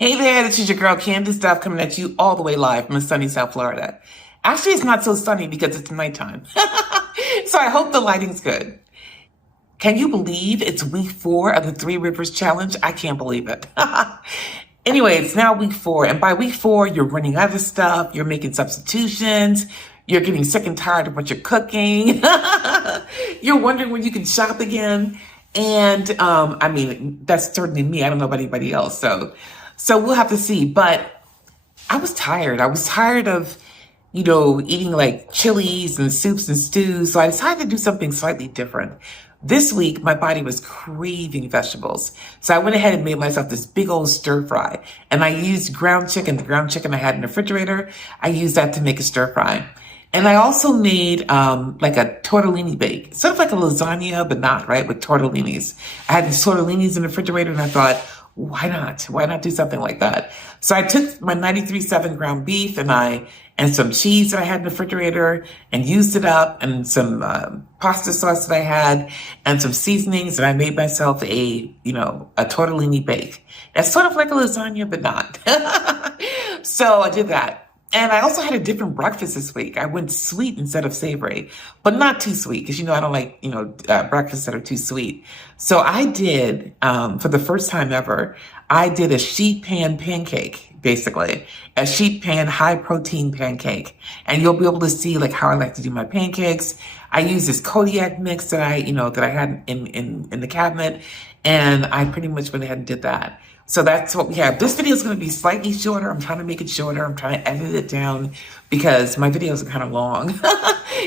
Hey there, this is your girl Candace Duff coming at you all the way live from sunny South Florida. Actually, it's not so sunny because it's nighttime. So I hope the lighting's good. Can you believe it's week 4 of the Three Rivers Challenge? I can't believe it. Anyway, it's now week 4, and by week 4, you're running out of stuff, you're making substitutions, you're getting sick and tired of what you're cooking, you're wondering when you can shop again, and I mean, that's certainly me. I don't know about anybody else, so we'll have to see. But I was tired. I was tired of, eating like chilies and soups and stews. So I decided to do something slightly different. This week, my body was craving vegetables. So I went ahead and made myself this big old stir fry. And I used ground chicken, the ground chicken I had in the refrigerator. I used that to make a stir fry. And I also made like a tortellini bake, sort of like a lasagna, but not, right, with tortellinis. I had these tortellinis in the refrigerator and I thought, why not? Why not do something like that? So I took my 93.7 ground beef and some cheese that I had in the refrigerator and used it up, and some pasta sauce that I had and some seasonings, and I made myself a tortellini bake. It's sort of like a lasagna, but not. So I did that. And I also had a different breakfast this week. I went sweet instead of savory, but not too sweet because, I don't like, breakfasts that are too sweet. So I did, for the first time ever, I did a sheet pan pancake, basically. A sheet pan high protein pancake. And you'll be able to see like how I like to do my pancakes. I use this Kodiak mix that I had in the cabinet. And I pretty much went ahead and did that. So that's what we have. This video is going to be slightly shorter. I'm trying to make it shorter. I'm trying to edit it down because my videos are kind of long.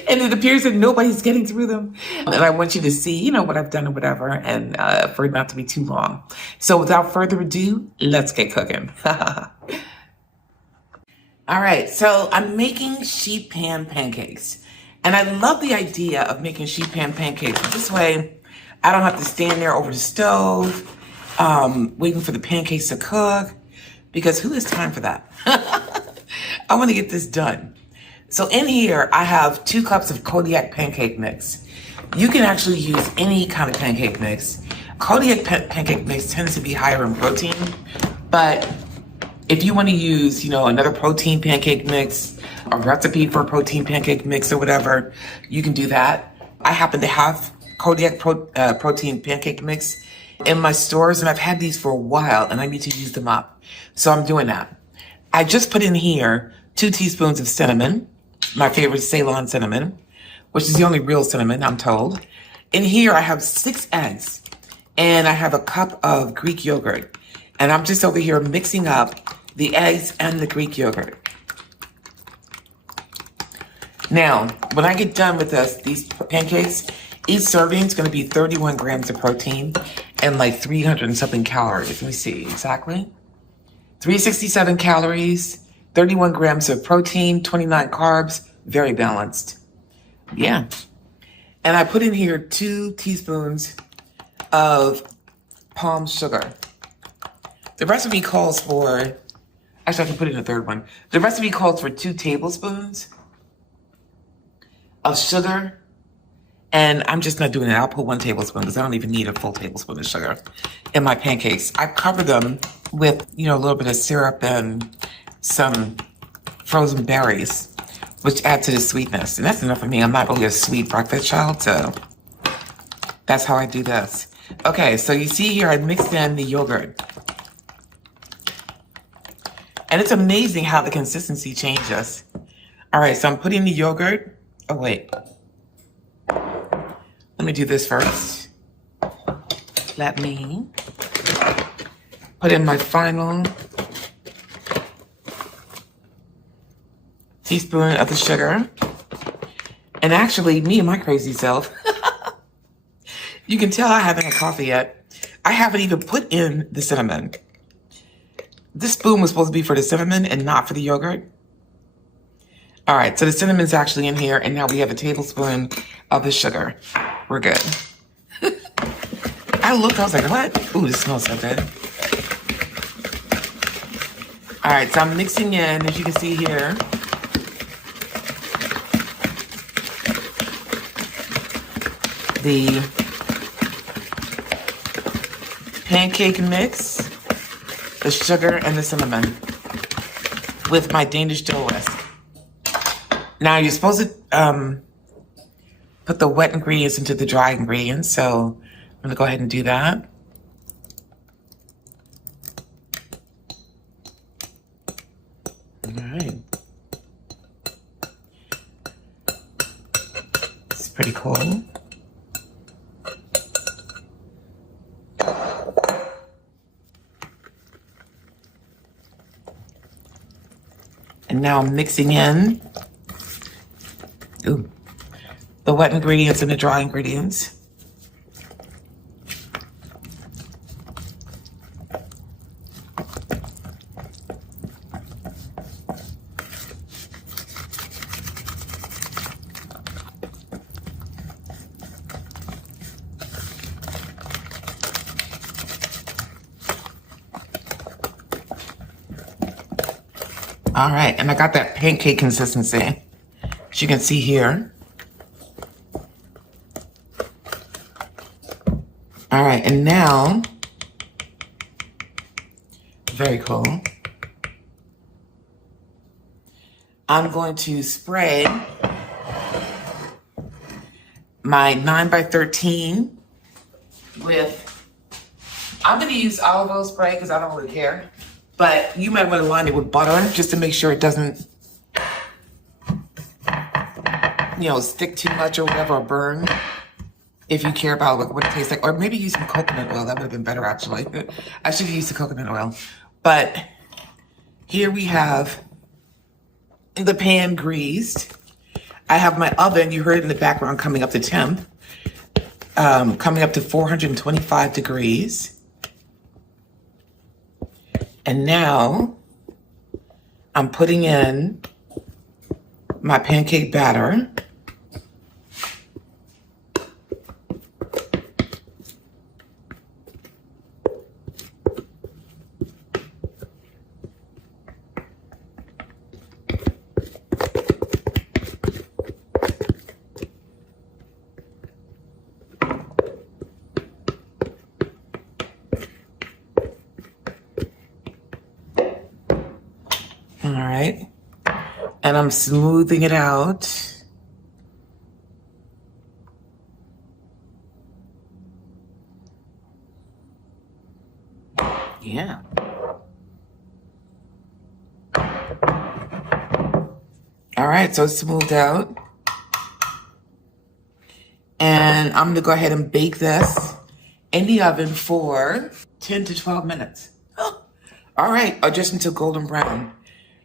And it appears that nobody's getting through them. And I want you to see, what I've done or whatever, and for it not to be too long. So without further ado, let's get cooking. All right, so I'm making sheet pan pancakes. And I love the idea of making sheet pan pancakes. This way, I don't have to stand there over the stove, waiting for the pancakes to cook, because who has time for that? I want to get this done. So in here, I have 2 cups of Kodiak pancake mix. You can actually use any kind of pancake mix. Kodiak pancake mix tends to be higher in protein, but if you want to use, another protein pancake mix, a recipe for a protein pancake mix or whatever, you can do that. I happen to have Kodiak protein pancake mix in my stores, and I've had these for a while, and I need to use them up. So I'm doing that. I just put in here 2 teaspoons of cinnamon, my favorite Ceylon cinnamon, which is the only real cinnamon, I'm told. In here, I have 6 eggs, and I have a cup of Greek yogurt. And I'm just over here mixing up the eggs and the Greek yogurt. Now, when I get done with these pancakes, each serving is going to be 31 grams of protein and like 300 and something calories. Let me see exactly. 367 calories, 31 grams of protein, 29 carbs, very balanced. Yeah. And I put in here 2 teaspoons of palm sugar. The recipe calls for, actually I can put in a third one. The recipe calls for 2 tablespoons of sugar. And I'm just not doing it. I'll put 1 tablespoon because I don't even need a full tablespoon of sugar in my pancakes. I cover them with, a little bit of syrup and some frozen berries, which add to the sweetness. And that's enough for me. I'm not really a sweet breakfast child, so that's how I do this. Okay, so you see here I mixed in the yogurt. And it's amazing how the consistency changes. All right, so I'm putting the yogurt. Oh, wait. Let me do this first. Let me put in my final teaspoon of the sugar. And actually, me and my crazy self, you can tell I haven't had coffee yet. I haven't even put in the cinnamon. This spoon was supposed to be for the cinnamon and not for the yogurt. All right, so the cinnamon's actually in here, and now we have a tablespoon of the sugar. We're good. I looked, I was like, what? Ooh, this smells so good. All right, so I'm mixing in, as you can see here, the pancake mix the sugar and the cinnamon with my Danish dough whisk. Now you're supposed to put the wet ingredients into the dry ingredients, so I'm gonna go ahead and do that. All right. It's pretty cool. And now I'm mixing in the wet ingredients and the dry ingredients. All right, and I got that pancake consistency, as you can see here. All right, and now, very cool, I'm going to spray my 9x13 with, I'm going to use olive oil spray because I don't really care. But you might want to line it with butter just to make sure it doesn't, stick too much or whatever, or burn. If you care about what it tastes like. Or maybe use some coconut oil. That would have been better, actually. I should have used the coconut oil. But here we have the pan greased. I have my oven, you heard it in the background, coming up to temp. Coming up to 425 degrees. And now I'm putting in my pancake batter. All right, and I'm smoothing it out. Yeah. All right, so it's smoothed out. And I'm gonna go ahead and bake this in the oven for 10 to 12 minutes. Oh. All right, or just until golden brown.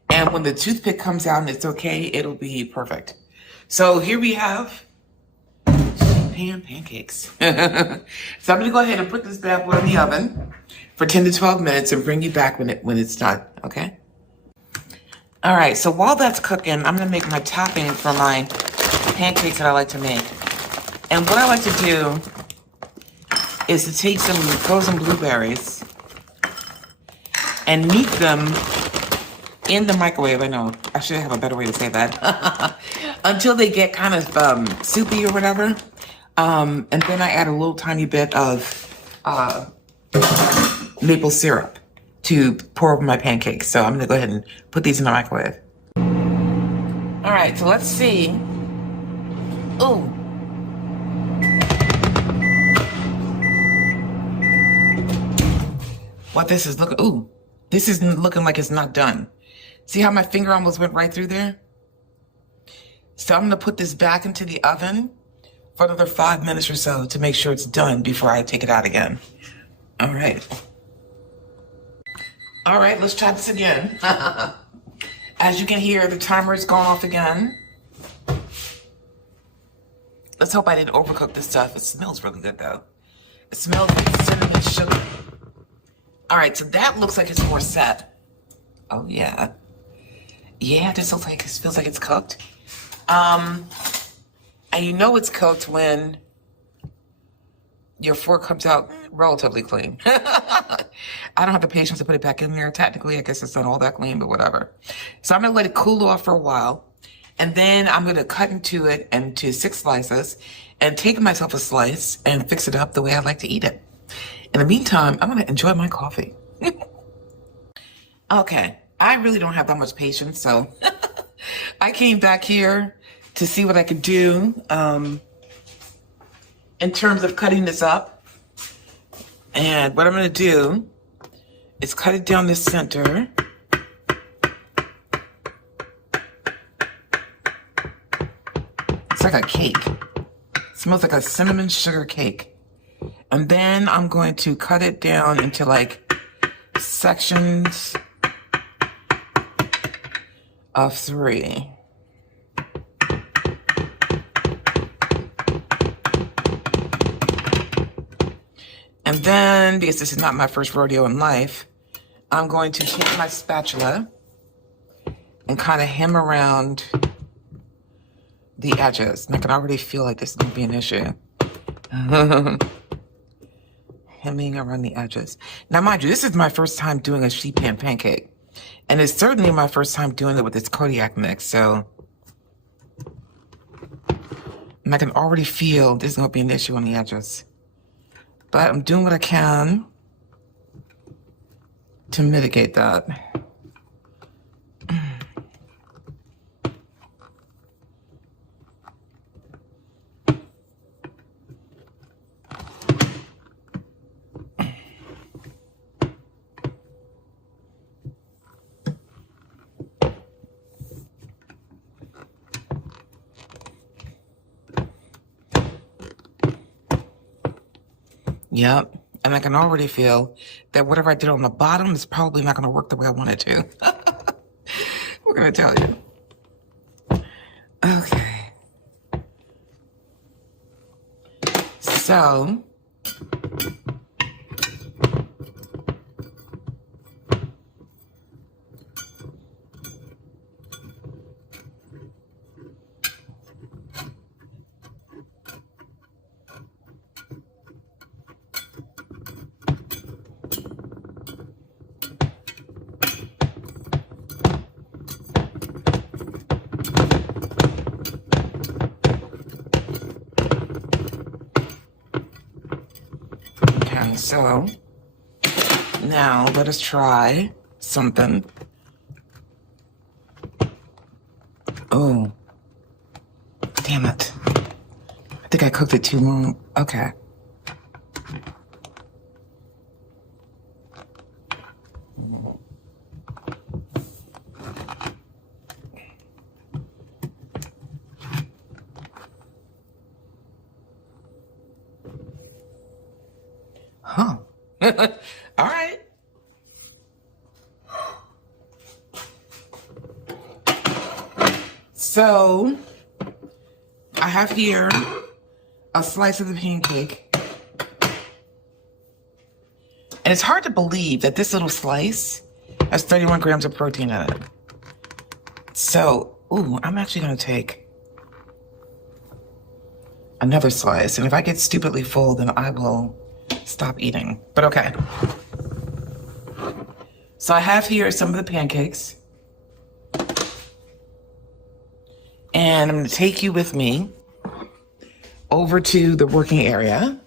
And when the toothpick comes out and it's okay, it'll be perfect. So here we have pan pancakes. So I'm gonna go ahead and put this bad boy in the oven for 10 to 12 minutes and bring you back when it's done, okay? All right, so while that's cooking, I'm gonna make my topping for my pancakes that I like to make. And what I like to do is to take some frozen blueberries and knead them in the microwave. I know, I should have a better way to say that. Until they get kind of soupy or whatever. And then I add a little tiny bit of maple syrup to pour over my pancakes. So I'm gonna go ahead and put these in the microwave. All right, so let's see. Ooh. What this is looking, ooh. This is looking like it's not done. See how my finger almost went right through there? So I'm gonna put this back into the oven for another 5 minutes or so to make sure it's done before I take it out again. All right. All right, let's try this again. As you can hear, the timer is going off again. Let's hope I didn't overcook this stuff. It smells really good though. It smells like cinnamon sugar. All right, so that looks like it's more set. Oh yeah. Yeah, this looks like, it feels like it's cooked. And you know it's cooked when your fork comes out relatively clean. I don't have the patience to put it back in there. Technically, I guess it's not all that clean, but whatever. So I'm gonna let it cool off for a while. And then I'm gonna cut into it into 6 slices and take myself a slice and fix it up the way I like to eat it. In the meantime, I'm gonna enjoy my coffee. Okay, I really don't have that much patience, so I came back here to see what I could do in terms of cutting this up. And what I'm going to do is cut it down the center. It's like a cake. It smells like a cinnamon sugar cake. And then I'm going to cut it down into like sections of 3. And then, because this is not my first rodeo in life, I'm going to take my spatula and kind of hem around the edges. And I can already feel like this is going to be an issue. Hemming around the edges. Now, mind you, this is my first time doing a sheet pan pancake. And it's certainly my first time doing it with this Kodiak mix. So, and I can already feel there's going to be an issue on the edges. But I'm doing what I can to mitigate that. Yep. And I can already feel that whatever I did on the bottom is probably not going to work the way I want it to. What can I tell you? Okay. So, so now let us try something. Oh, damn it. I think I cooked it too long. Okay. Huh. All right. So, I have here a slice of the pancake. And it's hard to believe that this little slice has 31 grams of protein in it. So, I'm actually going to take another slice. And if I get stupidly full, then I will stop eating. But okay. So I have here some of the pancakes. And I'm going to take you with me over to the working area.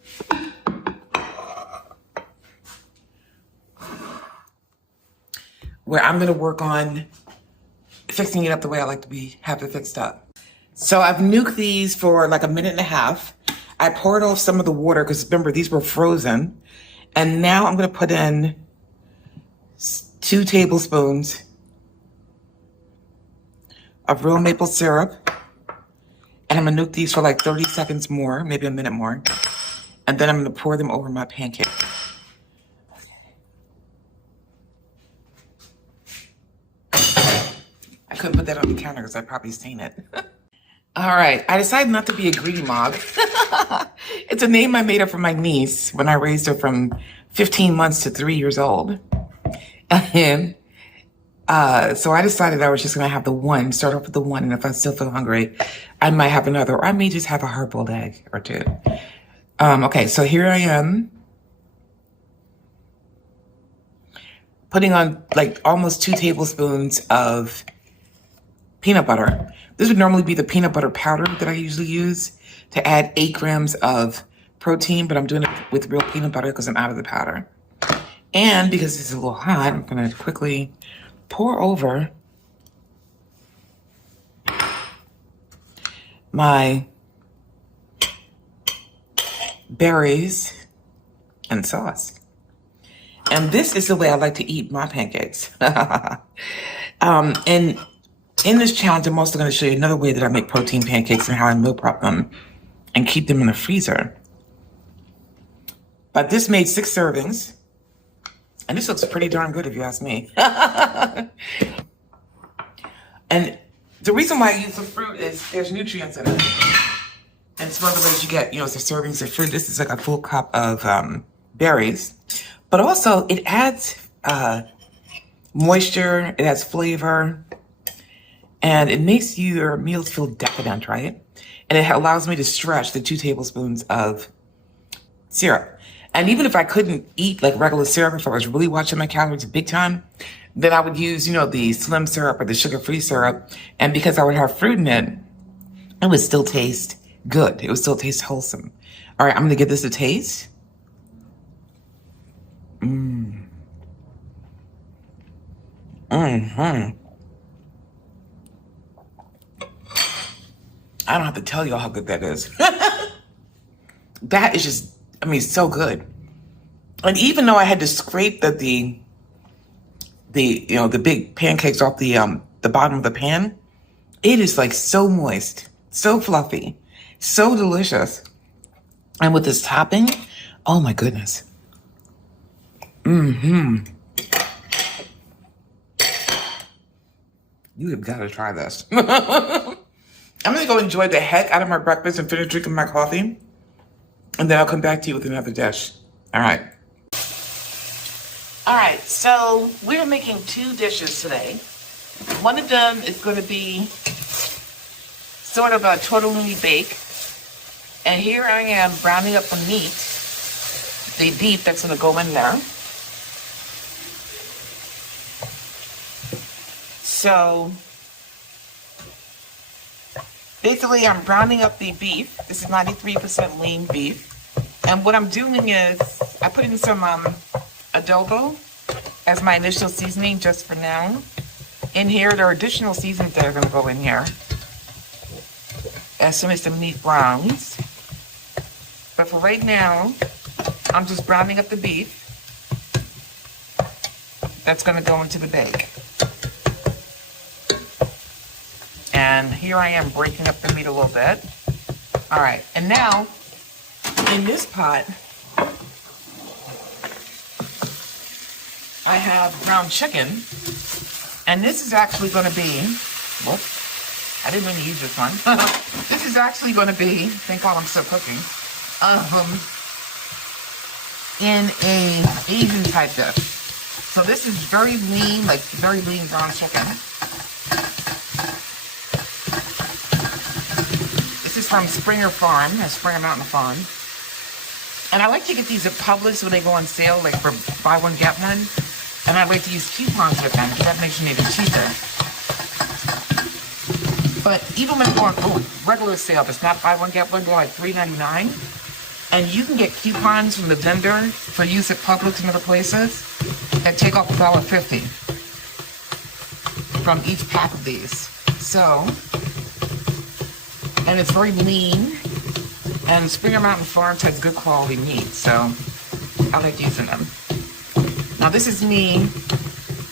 Where I'm going to work on fixing it up the way I like to have it fixed up. So I've nuked these for like a minute and a half. I poured off some of the water because remember, these were frozen. And now I'm going to put in 2 tablespoons of real maple syrup. And I'm going to nuke these for like 30 seconds more, maybe a minute more. And then I'm going to pour them over my pancake. I couldn't put that on the counter because I'd probably seen it. All right, I decided not to be a greedy mog. It's a name I made up for my niece when I raised her from 15 months to 3 years old. And so I decided I was just going to have the one, start off with the one, and if I still feel hungry, I might have another, or I may just have a hard-boiled egg or 2. Okay, so here I am putting on like almost 2 tablespoons of peanut butter. This would normally be the peanut butter powder that I usually use to add 8 grams of protein, but I'm doing it with real peanut butter because I'm out of the powder. And because it's a little hot, I'm going to quickly pour over my berries and sauce. And this is the way I like to eat my pancakes. And in this challenge, I'm also going to show you another way that I make protein pancakes and how I meal prep them and keep them in the freezer. But this made 6 servings. And this looks pretty darn good if you ask me. And the reason why I use the fruit is there's nutrients in it. And it's one of the ways you get, it's the servings of fruit. This is like a full cup of berries. But also it adds moisture, it adds flavor, and it makes your meals feel decadent, right? And it allows me to stretch the 2 tablespoons of syrup. And even if I couldn't eat like regular syrup, if I was really watching my calories big time, then I would use, the slim syrup or the sugar-free syrup. And because I would have fruit in it, it would still taste good. It would still taste wholesome. All right, I'm going to give this a taste. I don't have to tell you how good that is. That is just, so good. And even though I had to scrape the big pancakes off the bottom of the pan, it is like so moist, so fluffy, so delicious. And with this topping, oh my goodness. You have got to try this. I'm going to go enjoy the heck out of my breakfast and finish drinking my coffee. And then I'll come back to you with another dish. All right. All right, so we're making 2 dishes today. One of them is going to be sort of a tortellini bake. And here I am browning up the meat, the beef that's going to go in there. So basically I'm browning up the beef. This is 93% lean beef. And what I'm doing is I put in some adobo as my initial seasoning just for now. In here, there are additional seasonings that are going to go in here as soon as the meat browns. But for right now, I'm just browning up the beef that's going to go into the bake. And here I am breaking up the meat a little bit. All right, and now in this pot, I have ground chicken, and this is actually going to be, whoops, I didn't mean to use this one. This is actually going to be, thank God I'm still cooking, in a Asian type dish. So this is very lean, like very lean ground chicken. This is from Springer Mountain Farm. And I like to get these at Publix when they go on sale, like for buy one, get one. And I like to use coupons with them because that makes them even cheaper. But even when they're on regular sale, if it's not buy one, get one, they're like $3.99. And you can get coupons from the vendor for use at Publix and other places that take off $1.50 from each pack of these. So, and it's very lean. And Springer Mountain Farms has good quality meat, so I like using them. Now this is me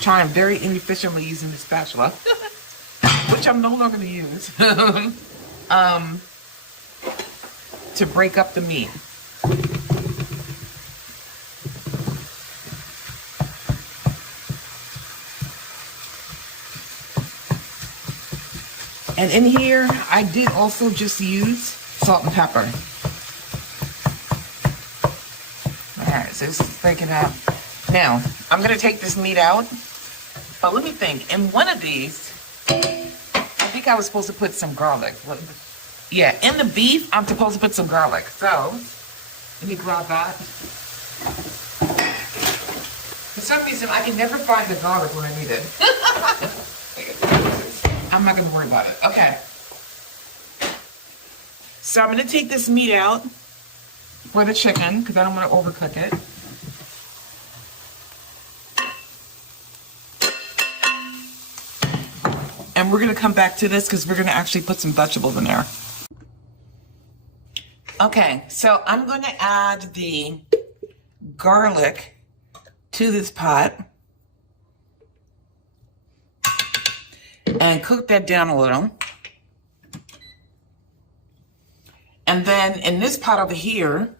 trying very inefficiently using the spatula, which I'm no longer going to use, to break up the meat. And in here, I did also just use salt and pepper. Alright, so this is breaking up. Now, I'm going to take this meat out. But let me think. In one of these, I think I was supposed to put some garlic. Yeah, in the beef, I'm supposed to put some garlic. So, let me grab that. For some reason, I can never find the garlic when I need it. I'm not going to worry about it. Okay. So I'm going to take this meat out for the chicken because I don't want to overcook it. And we're going to come back to this because we're going to actually put some vegetables in there. Okay, so I'm going to add the garlic to this pot and cook that down a little. And then in this pot over here,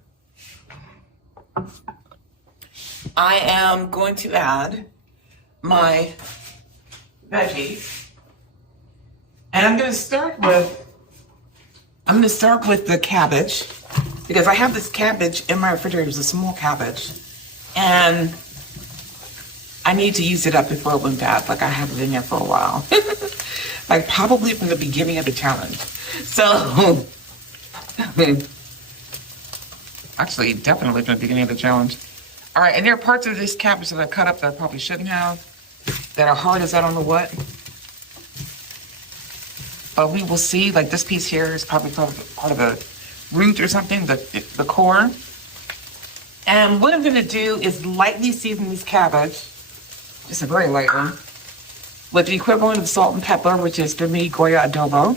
I am going to add my veggies. And I'm going to start with the cabbage, because I have this cabbage in my refrigerator. It's a small cabbage, and I need to use it up before it went bad. Like, I have it in there for a while. Like, probably from the beginning of the challenge. So, actually, definitely from the beginning of the challenge. All right, and there are parts of this cabbage that I cut up that I probably shouldn't have, that are hard as I don't know what. But we will see. Like, this piece here is probably part of the root or something, the core. And what I'm going to do is lightly season this cabbage, just a very light one, with the equivalent of salt and pepper, which is for me Goya adobo.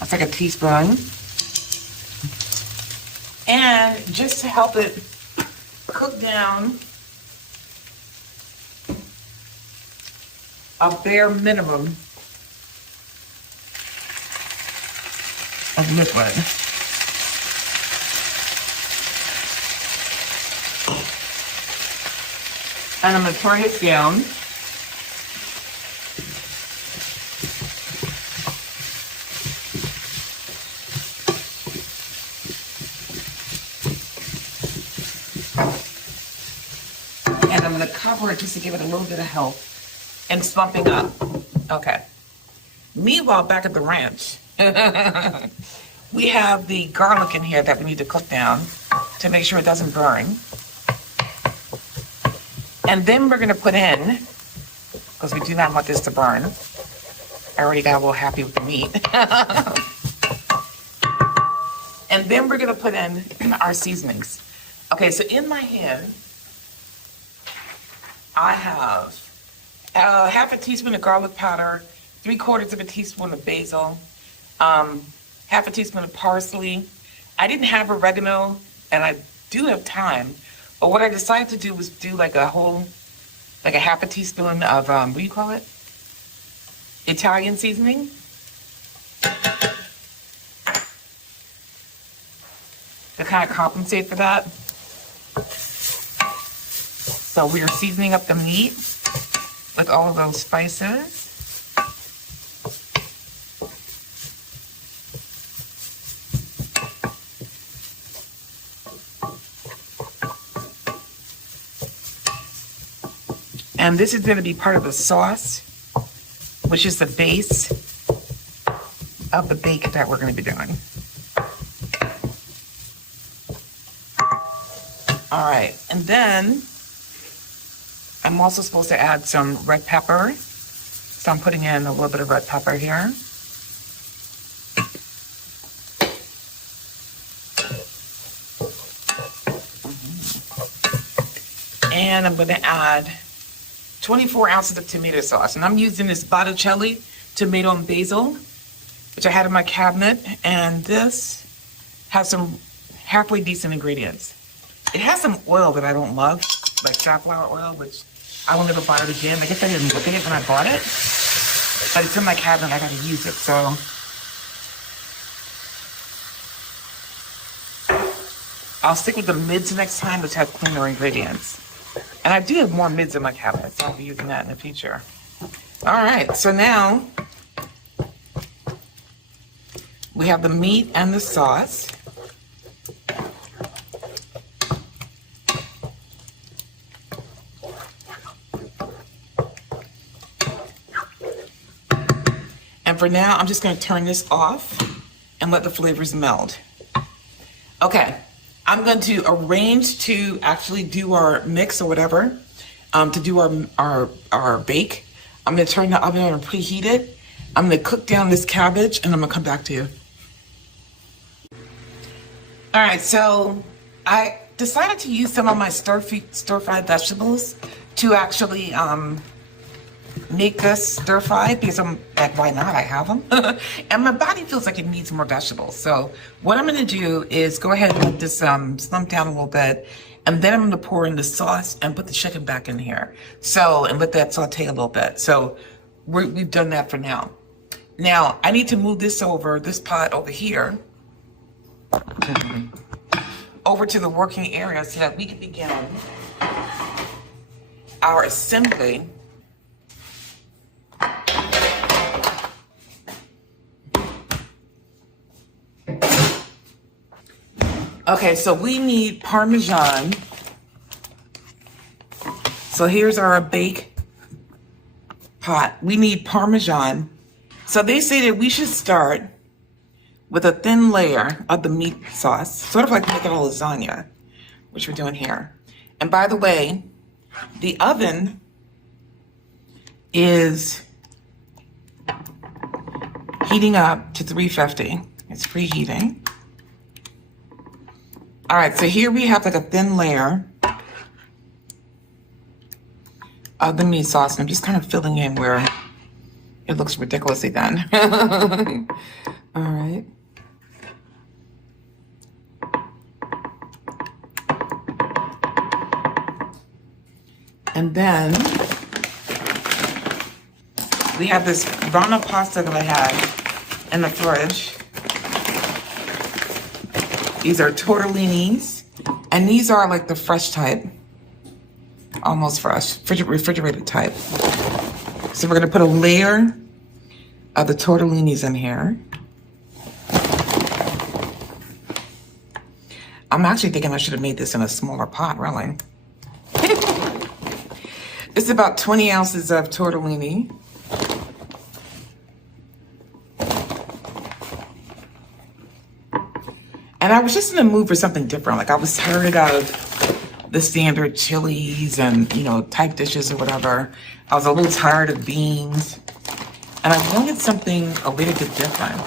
That's like a teaspoon. And just to help it cook down a bare minimum of liquid. And I'm going to turn it down. And I'm going to cover it just to give it a little bit of help and slumping up. Okay. Meanwhile, back at the ranch, we have the garlic in here that we need to cook down to make sure it doesn't burn. And then we're going to put in, because we do not want this to burn. I already got a little happy with the meat. And then we're going to put in our seasonings. Okay, so in my hand, I have half a teaspoon of garlic powder, 3/4 of a teaspoon of basil, half a teaspoon of parsley. I didn't have oregano, and I do have thyme, but what I decided to do was do like a half a teaspoon of, what do you call it? Italian seasoning. To kind of compensate for that. So we are seasoning up the meat with all of those spices. And this is going to be part of the sauce, which is the base of the bake that we're going to be doing. All right, and then I'm also supposed to add some red pepper. So I'm putting in a little bit of red pepper here. And I'm going to add 24 ounces of tomato sauce. And I'm using this Botticelli tomato and basil, which I had in my cabinet. And this has some halfway decent ingredients. It has some oil that I don't love, like safflower oil, which I will never buy it again. I guess I didn't look at it when I bought it, but it's in my cabinet. I got to use it. So I'll stick with the mids next time, which have cleaner ingredients. And I do have more mids in my cabinet, so I'll be using that in the future. All right, so now we have the meat and the sauce. And for now, I'm just going to turn this off and let the flavors meld. Okay, I'm going to arrange to actually do our mix or whatever, to do our bake. I'm going to turn the oven on and preheat it. I'm going to cook down this cabbage, and I'm going to come back to you. All right, so I decided to use some of my stir-fried vegetables to actually make this stir fry because I'm like, why not? I have them. And my body feels like it needs more vegetables. So what I'm going to do is go ahead and let this slump down a little bit. And then I'm going to pour in the sauce and put the chicken back in here. So, and let that saute a little bit. So we've done that for now. Now, I need to move this pot over here, over to the working area so that we can begin our assembly. Okay, so we need Parmesan. So here's our bake pot. We need Parmesan. So they say that we should start with a thin layer of the meat sauce, sort of like making a lasagna, which we're doing here. And by the way, the oven is heating up to 350. It's preheating. All right, so here we have like a thin layer of the meat sauce. And I'm just kind of filling in where it looks ridiculously done. All right. And then we have this Rana pasta that I had in the fridge. These are tortellinis, and these are like the fresh type, almost fresh, refrigerated type. So we're gonna put a layer of the tortellinis in here. I'm actually thinking I should have made this in a smaller pot, really. It's about 20 ounces of tortellini. And I was just in the mood for something different. Like I was tired of the standard chilies and, you know, type dishes or whatever. I was a little tired of beans. And I wanted something a little bit different.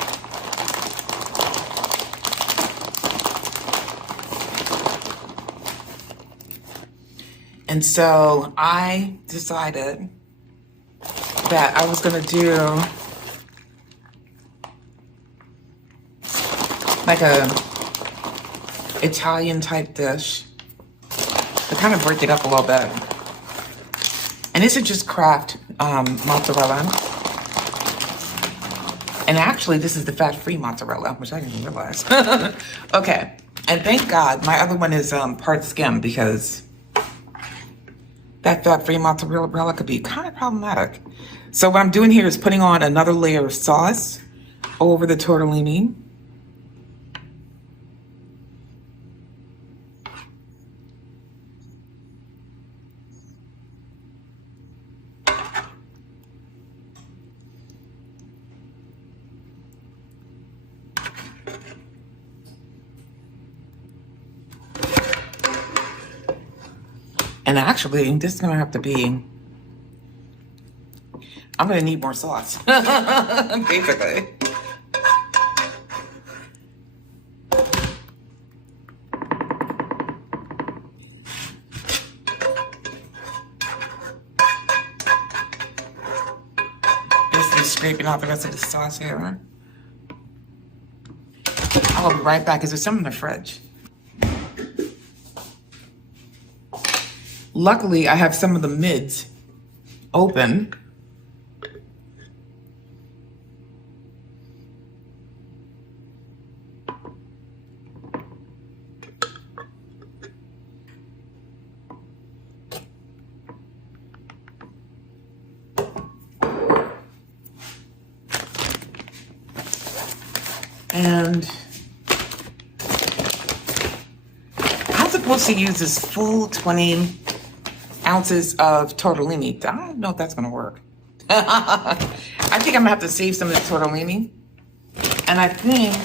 And so I decided that I was going to do like a Italian type dish to kind of break it up a little bit. And this is just Kraft mozzarella. And actually, this is the fat-free mozzarella, which I didn't realize. Okay, and thank God my other one is part skim because that fat-free mozzarella could be kind of problematic. So what I'm doing here is putting on another layer of sauce over the tortellini. And actually, this is gonna have to be, I'm gonna need more sauce, basically. Just scraping off the rest of the sauce here. I'll be right back because there's some in the fridge. Luckily, I have some of the mids open. And I'm supposed to use this full 20 ounces of tortellini. I don't know if that's gonna work. I think I'm gonna have to save some of the tortellini. And I think,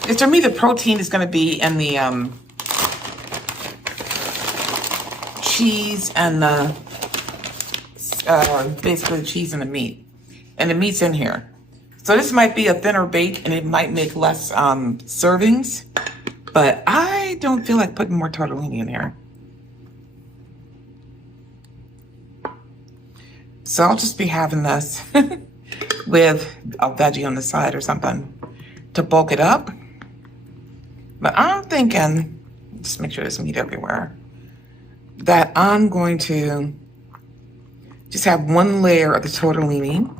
because for me the protein is gonna be in the cheese and the, basically the cheese and the meat. And the meat's in here. So this might be a thinner bake and it might make less servings, but I don't feel like putting more tortellini in here. So I'll just be having this with a veggie on the side or something to bulk it up. But I'm thinking, just make sure there's meat everywhere, that I'm going to just have one layer of the tortellini.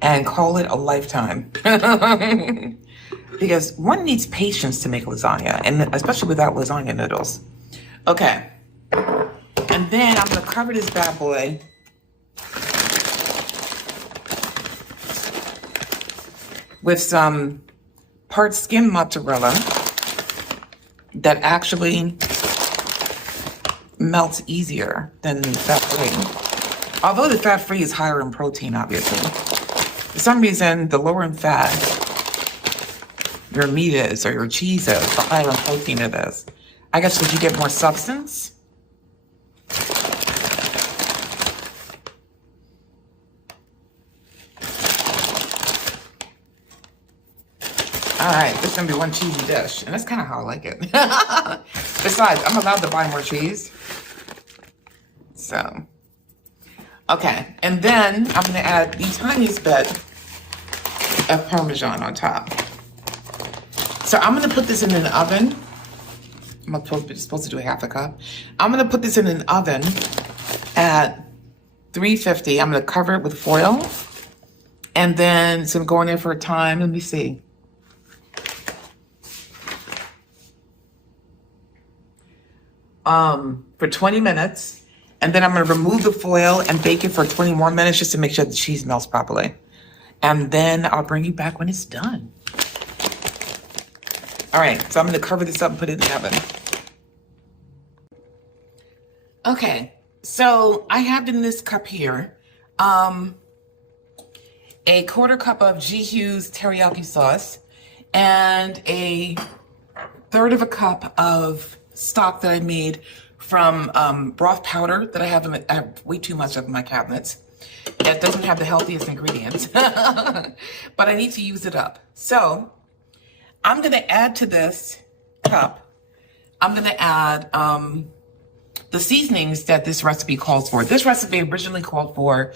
And call it a lifetime. Because one needs patience to make lasagna, and especially without lasagna noodles. Okay. And then I'm going to cover this bad boy with some part skim mozzarella that actually melts easier than fat-free. Although the fat-free is higher in protein, obviously. For some reason, the lower in fat your meat is or your cheese is, the higher in protein it is. I guess because you get more substance. All right, this is gonna be one cheesy dish, and that's kind of how I like it. Besides, I'm allowed to buy more cheese. So, okay, and then I'm gonna add the tiniest bit of Parmesan on top. So I'm gonna put this in an oven. I'm supposed to do a half a cup. I'm gonna put this in an oven at 350. I'm gonna cover it with foil, and then it's gonna go in there for a time. Let me see. For 20 minutes, and then I'm gonna remove the foil and bake it for 20 more minutes just to make sure the cheese melts properly. And then I'll bring you back when it's done. All right, so I'm gonna cover this up and put it in the oven. Okay, so I have in this cup here, a 1/4 cup of G. Hughes teriyaki sauce and a 1/3 cup of stock that I made from broth powder that I have way too much of in my cabinets. That doesn't have the healthiest ingredients, but I need to use it up. So I'm gonna add to this cup, I'm gonna add the seasonings that this recipe calls for. This recipe originally called for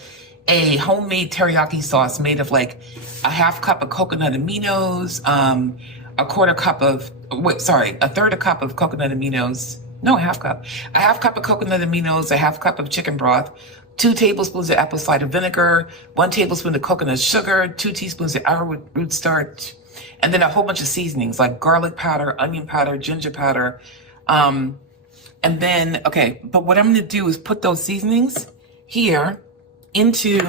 a homemade teriyaki sauce made of like a 1/2 cup of coconut aminos, a 1/4 cup of, a 1/3 cup of coconut aminos. No, a 1/2 cup. A 1/2 cup of coconut aminos, a 1/2 cup of chicken broth, 2 tablespoons of apple cider vinegar, 1 tablespoon of coconut sugar, 2 teaspoons of arrowroot starch, and then a whole bunch of seasonings like garlic powder, onion powder, ginger powder. And then, okay, but what I'm gonna do is put those seasonings here into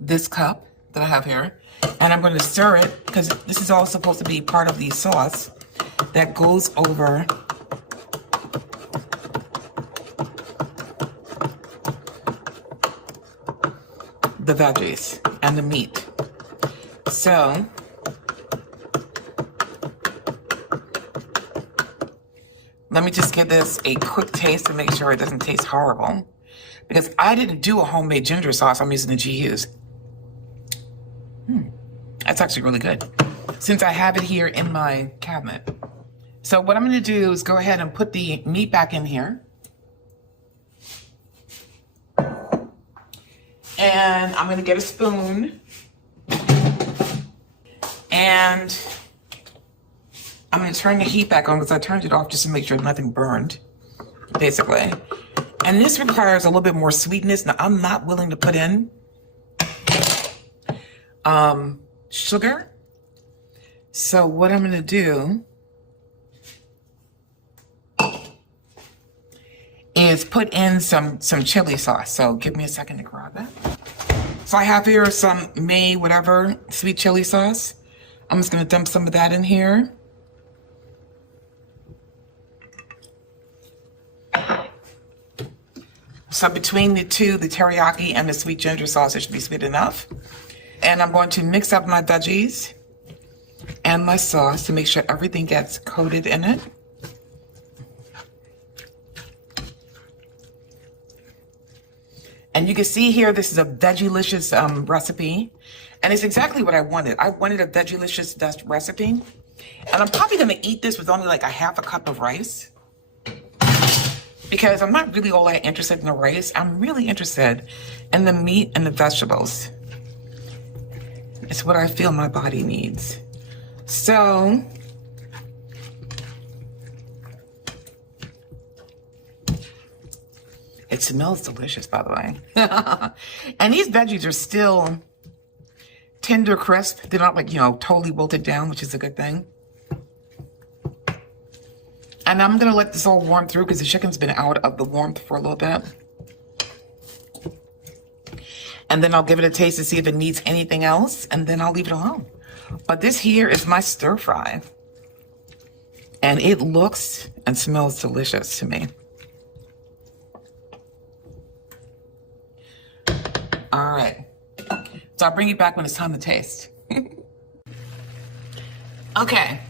this cup that I have here. And I'm gonna stir it because this is all supposed to be part of the sauce that goes over the veggies and the meat. So let me just give this a quick taste to make sure it doesn't taste horrible. Because I didn't do a homemade ginger sauce, I'm using the G. Hughes. That's actually really good, since I have it here in my cabinet. So what I'm gonna do is go ahead and put the meat back in here. And I'm gonna get a spoon. And I'm gonna turn the heat back on because I turned it off just to make sure nothing burned, basically. And this requires a little bit more sweetness. Now, I'm not willing to put in sugar. So what I'm gonna do is put in some chili sauce. So give me a second to grab that. So I have here some May whatever sweet chili sauce. I'm just gonna dump some of that in here. So between the two, the teriyaki and the sweet ginger sauce, it should be sweet enough. And I'm going to mix up my veggies and my sauce to make sure everything gets coated in it. And you can see here, this is a Veggielicious recipe. And it's exactly what I wanted. I wanted a Veggielicious recipe. And I'm probably going to eat this with only like a half a cup of rice. Because I'm not really all that interested in the rice. I'm really interested in the meat and the vegetables. It's what I feel my body needs. So, it smells delicious, by the way. And these veggies are still tender crisp. They're not like, totally wilted down, which is a good thing. And I'm going to let this all warm through because the chicken's been out of the warmth for a little bit. And then I'll give it a taste to see if it needs anything else. And then I'll leave it alone. But this here is my stir fry. And it looks and smells delicious to me. All right. So I'll bring you back when it's time to taste. Okay.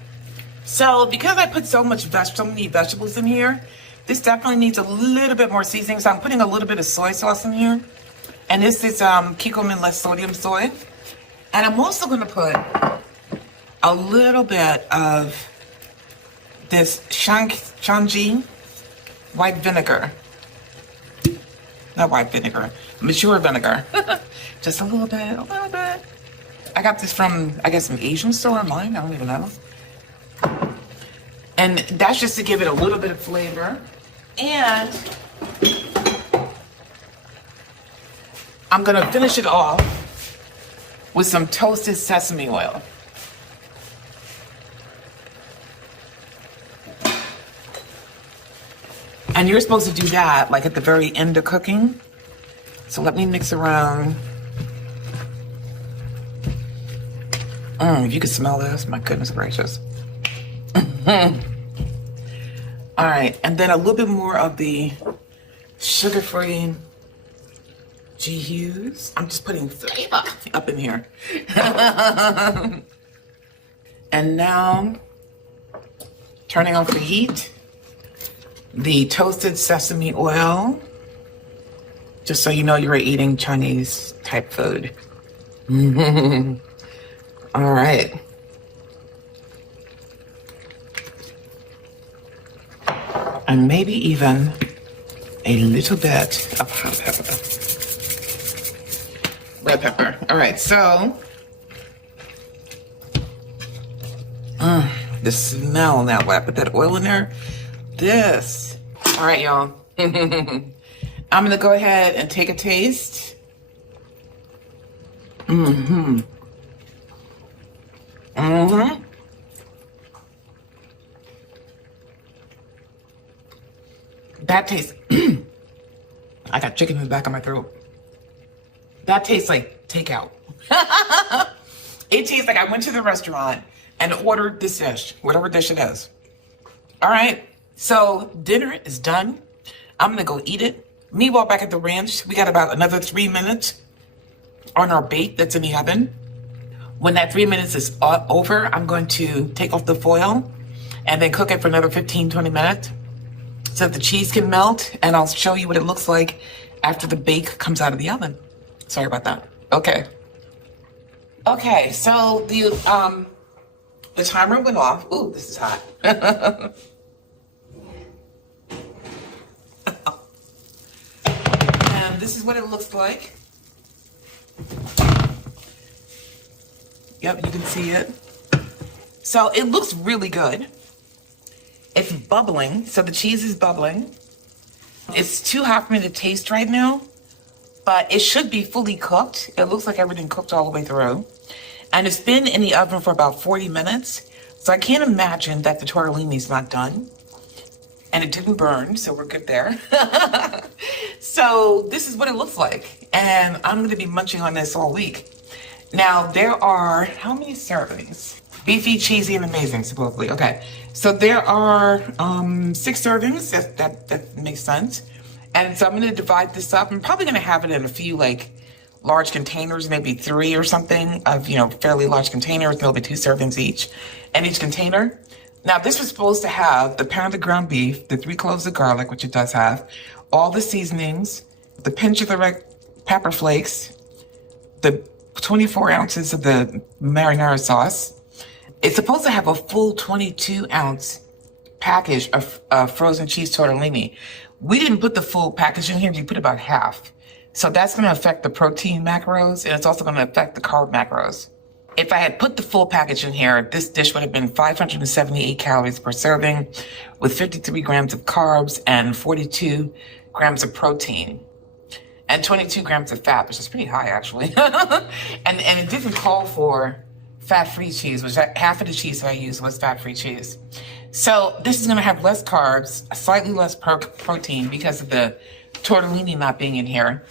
So because I put so many vegetables in here, this definitely needs a little bit more seasoning. So I'm putting a little bit of soy sauce in here. And this is Kikkoman less sodium soy. And I'm also going to put a little bit of this Shanji white vinegar. Not white vinegar, mature vinegar. Just a little bit, a little bit. I got this from, I guess, an Asian store online. I don't even know. And that's just to give it a little bit of flavor. And I'm going to finish it off with some toasted sesame oil. And you're supposed to do that like at the very end of cooking. So let me mix around. If you can smell this, my goodness gracious. All right, and then a little bit more of the sugar-free G Hughes. I'm just putting flavor up in here. And now, turning off the heat, the toasted sesame oil, just so you know you're eating Chinese type food. All right. And maybe even a little bit of hot pepper. Red pepper. All right, so the smell now, when I put that oil in there, this. All right, y'all. I'm gonna go ahead and take a taste. That tastes, I got chicken in the back of my throat. That tastes like takeout. It tastes like I went to the restaurant and ordered this dish, whatever dish it is. All right, so dinner is done. I'm gonna go eat it. Meanwhile, back at the ranch, we got about another 3 minutes on our bake that's in the oven. When that 3 minutes is over, I'm going to take off the foil and then cook it for another 15, 20 minutes so that the cheese can melt, and I'll show you what it looks like after the bake comes out of the oven. Sorry about that. Okay. Okay, so the timer went off. Ooh, this is hot. And this is what it looks like. Yep, you can see it. So it looks really good. It's bubbling, so the cheese is bubbling. It's too hot for me to taste right now, but it should be fully cooked. It looks like everything cooked all the way through. And it's been in the oven for about 40 minutes, so I can't imagine that the tortellini's not done. And it didn't burn, so we're good there. So this is what it looks like. And I'm gonna be munching on this all week. Now, there are, how many servings? Beefy, cheesy, and amazing, supposedly. Okay, so there are 6 servings. That makes sense. And so I'm going to divide this up. I'm probably going to have it in a few, like, large containers, maybe 3 or something of, fairly large containers, maybe 2 servings each in each container. Now, this was supposed to have the pound of ground beef, the 3 cloves of garlic, which it does have, all the seasonings, the pinch of the red pepper flakes, the 24 ounces of the marinara sauce. It's supposed to have a full 22-ounce package of frozen cheese tortellini. We didn't put the full package in here. We put about half. So that's going to affect the protein macros, and it's also going to affect the carb macros. If I had put the full package in here, this dish would have been 578 calories per serving with 53 grams of carbs and 42 grams of protein and 22 grams of fat, which is pretty high actually. and it didn't call for fat-free cheese, which half of the cheese that I used was fat-free cheese. So this is going to have less carbs, slightly less protein because of the tortellini not being in here,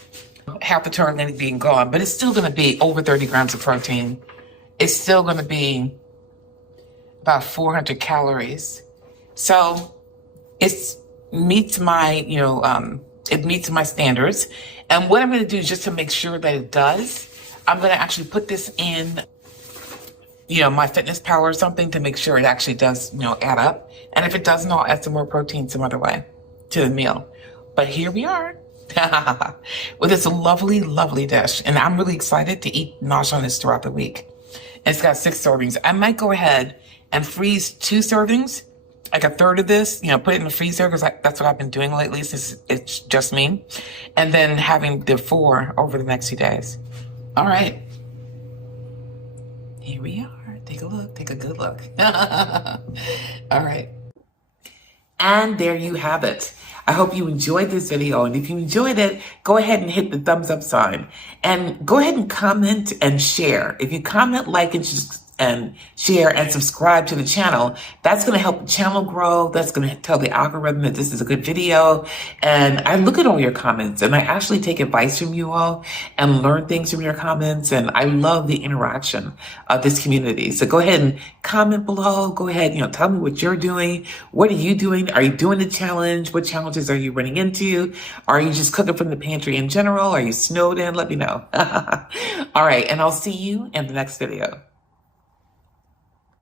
half the tortellini being gone, but it's still going to be over 30 grams of protein. It's still going to be about 400 calories. So it meets my, it meets my standards. And what I'm going to do just to make sure that it does, I'm going to actually put this in, my Fitness Pal or something to make sure it actually does, add up. And if it doesn't, I'll add some more protein some other way to the meal. But here we are with this lovely, lovely dish. And I'm really excited to eat nosh on this throughout the week. It's got 6 servings. I might go ahead and freeze 2 servings, like a third of this, put it in the freezer because that's what I've been doing lately since it's just me. And then having the 4 over the next few days. All right. Here we are. Take a look. Take a good look. All right. And there you have it. I hope you enjoyed this video. And if you enjoyed it, go ahead and hit the thumbs up sign. And go ahead and comment and share. If you comment, like, and share and subscribe to the channel, that's going to help the channel grow. That's going to tell the algorithm that this is a good video. And I look at all your comments and I actually take advice from you all and learn things from your comments. And I love the interaction of this community. So go ahead and comment below. Go ahead, tell me what you're doing. What are you doing? Are you doing the challenge? What challenges are you running into? Are you just cooking from the pantry in general? Are you snowed in? Let me know. All right. And I'll see you in the next video.